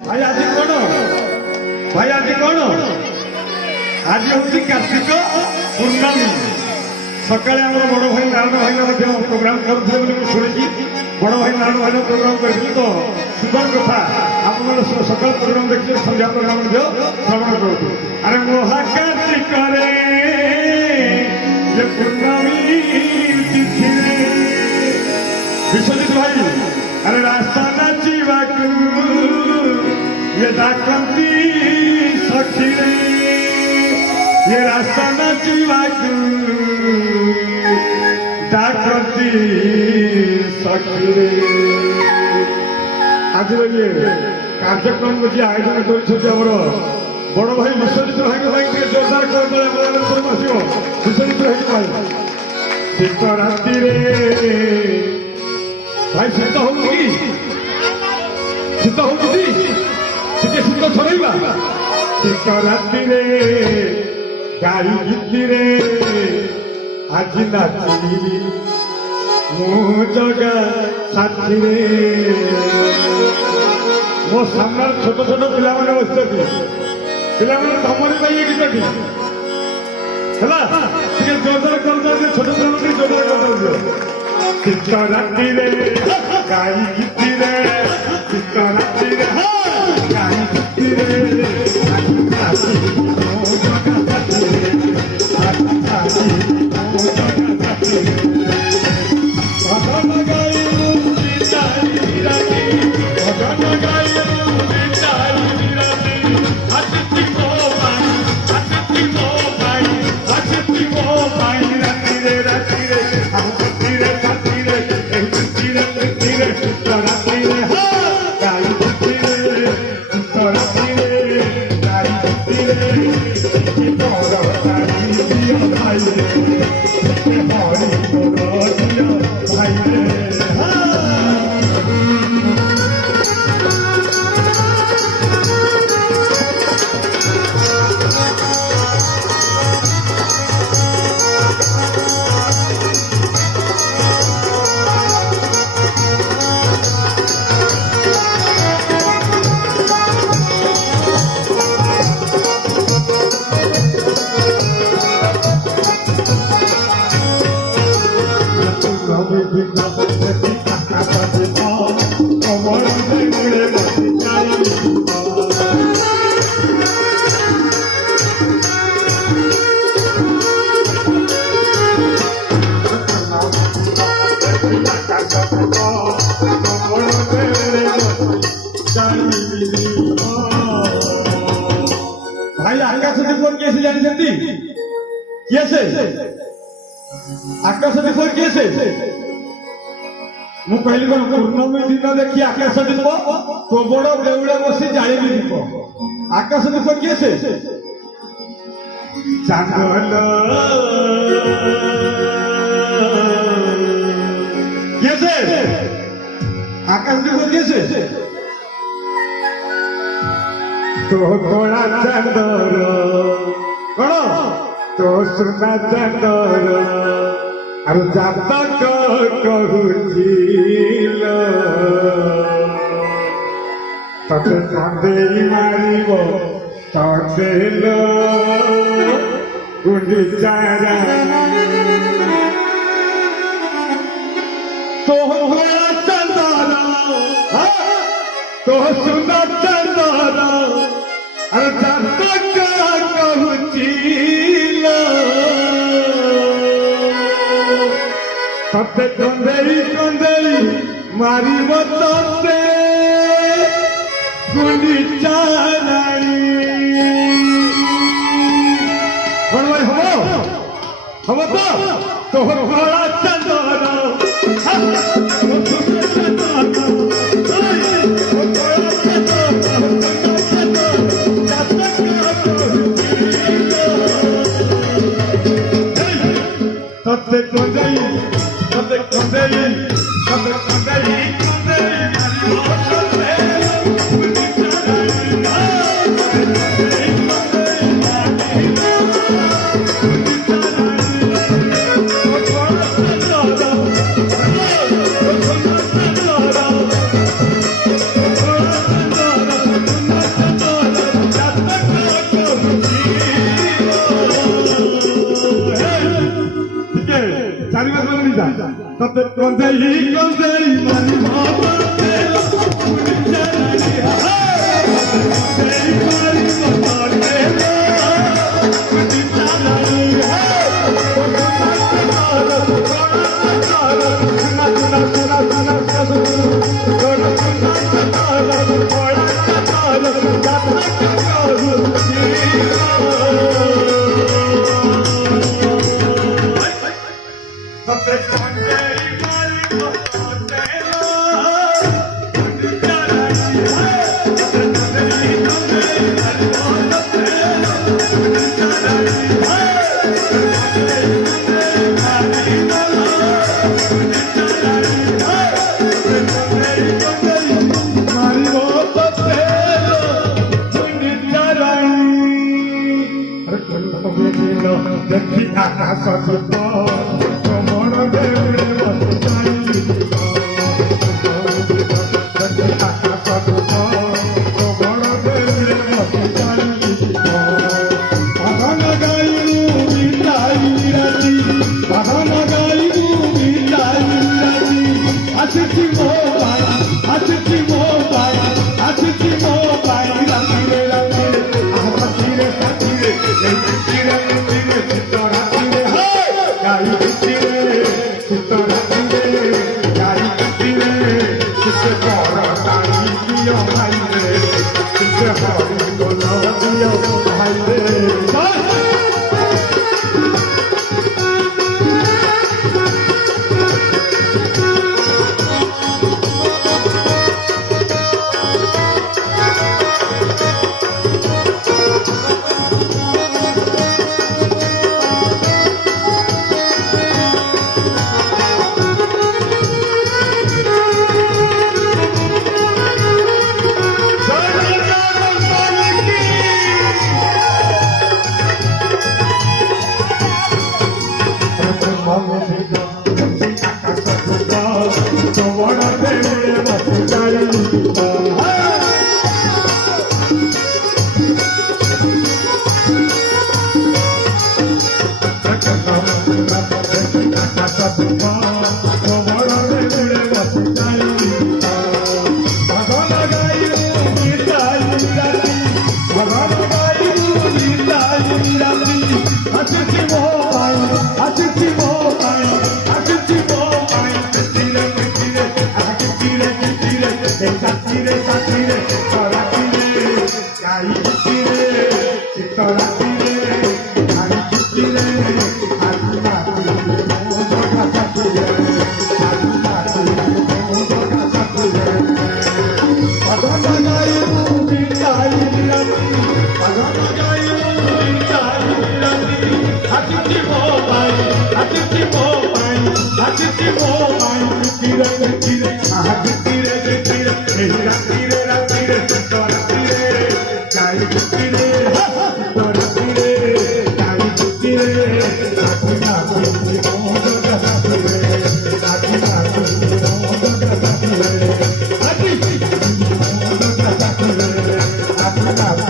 भाई आज कौन भाई आज कौन आज हूँ कार्तिक पूर्णमी सकाଳେ ଆମର ବଡ଼ ଭାଇ ନାରାୟଣ ଭାଇନା ମଧ୍ୟ ପ୍ରୋଗ୍ରାମ କରୁଥିଲେ ବୋଲି ମୁଁ ଶୁଣିଛି। ବଡ଼ ଭାଇ ନାରାୟଣ ଭାଇନା ପ୍ରୋଗ୍ରାମ କରିଥିଲେ ତ ସୁନ୍ଦର କଥା। ଆପଣମାନେ ସକାଳ ପ୍ରୋଗ୍ରାମ ଦେଖିଲେ ସନ୍ଧ୍ୟା ପ୍ରୋଗ୍ରାମ ମଧ୍ୟ ଶ୍ରବଣ କରନ୍ତୁ। ଆରେ ମହାକାର୍ତ୍ତିକରେ ପୂର୍ଣ୍ଣମୀ ତିଥିରେ ବିଶ୍ୱଜିତ ଭାଇ ଆରେ ରାସ୍ତା ନାଚିବାକୁ ये डाकती सखी रे ये रास्ता नाचिवाकू डाकती सखी रे आज ये कार्यक्रम को आयोजन कर बड़ भाई विश्वजित भाई जोरदार कर विश्वजित भाई शीत राति भाई शीत हो शीत हो ଟିକେ ଶୀତ ଛଡ଼େଇବା ଶୀତ ରାତିରେ ଗାଈ ଗୀତିରେ ଆଜି ନାଚିବି ମୁଁ ଜଗା ସାଥିରେ। ମୋ ସାମ୍ନାରେ ଛୋଟ ଛୋଟ ପିଲାମାନେ ବସିଛନ୍ତି। ପିଲାମାନେ ତମରି ପାଇଁ ଏ ଗୀତଟି ହେଲା ଟିକେ ଜୋରଦାର କରୁଛନ୍ତି। ଛୋଟ ପିଲାମାନେ ଜୋରଦାର କରୁଛନ୍ତି। ଶୀତ ରାତିରେ ଗାଈ ଗୀତିରେ ଶୀତ ରାତିରେ भाई आकाश दीपक कैसे जानते कैसे आकाश दीपक कैसे मु कहली कौन पूर्णमी दिन देखी आकाश दीप प्रबल देउड़े बसी जाली दीप आकाश दीप कैसे कैसे आकाश दीप कैसे तो तोड़ा चंदर कौन तो सुना चंदर और जातक कहूल तते कंदेई मारिब ततेल गुंडिचारा तो चंदर तो सुना चंदर और जातक कहूल तते कंदेई कंदेई मारिब तते गुंडिचाराणी कौन भाई हम तो बड़ा चंदर तते कंदेई तते कंदेई तते कंदेई Kondeyi mani mabate Unitari hai Kondeyi mani mabate Unitari Dekhi akasa suto, tomoro devre vasai. Dekhi akasa suto, tomoro devre vasai. Bahana gayu bitai rati, bahana gayu bitai rati. Asiti mobai, asiti mobai, asiti mobai. Rati rati, asatire satire, letire letire. Happy